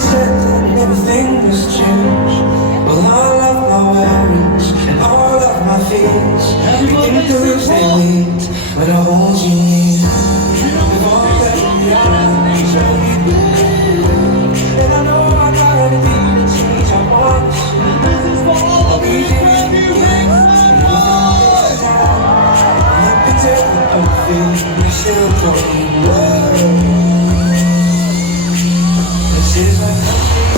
said that everything was changed. Well, all of my worries and all of my fears, everything proves they wait, but I hold you near. With all that we are, show me believe. And I know I gotta be the change I want. I'll be there in the end. Let me take the perfect, we still don't need love. This is my country.